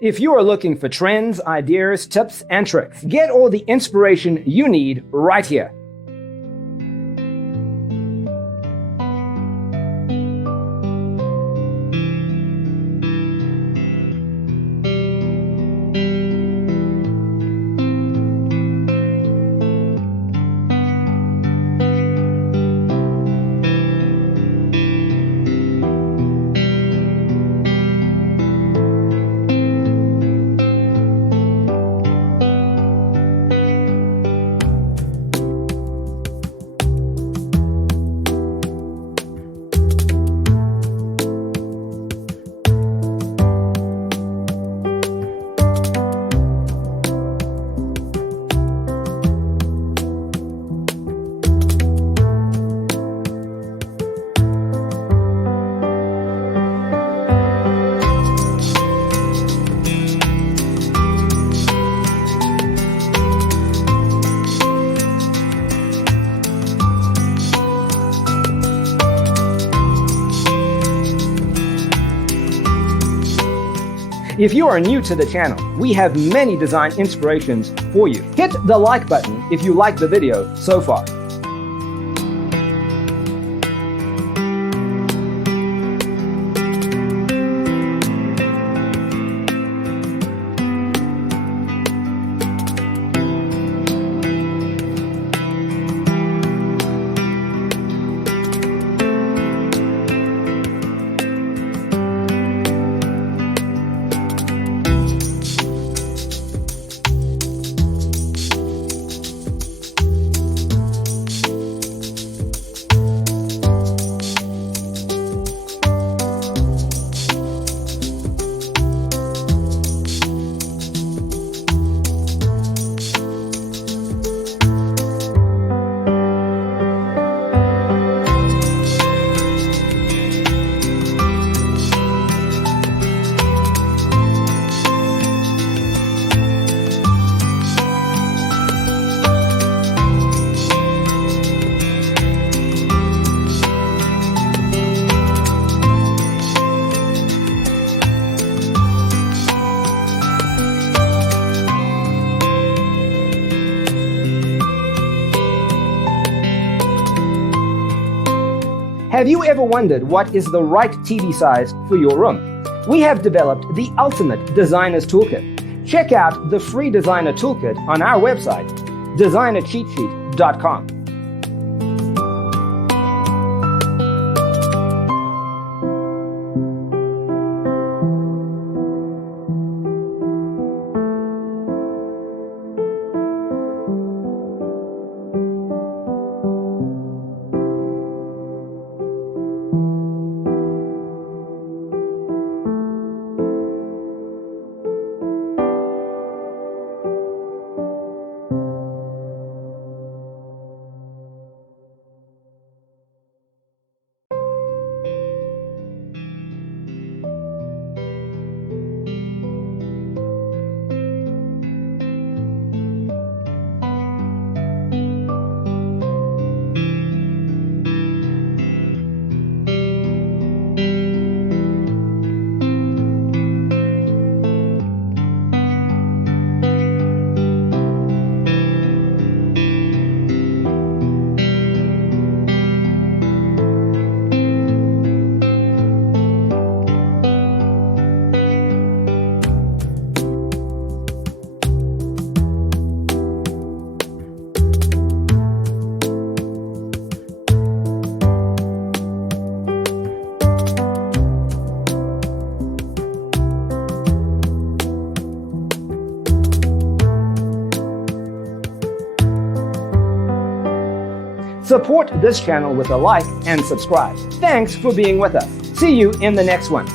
If you are looking for trends, ideas, tips, and tricks, get all the inspiration you need right here. If you are new to the channel, we have many design inspirations for you. Hit the like button if you like the video so far. Have you ever wondered what is the right TV size for your room? We have developed the ultimate designer's toolkit. Check out the free designer toolkit on our website, designercheatsheet.com. Support this channel with a like and subscribe. Thanks for being with us. See you in the next one.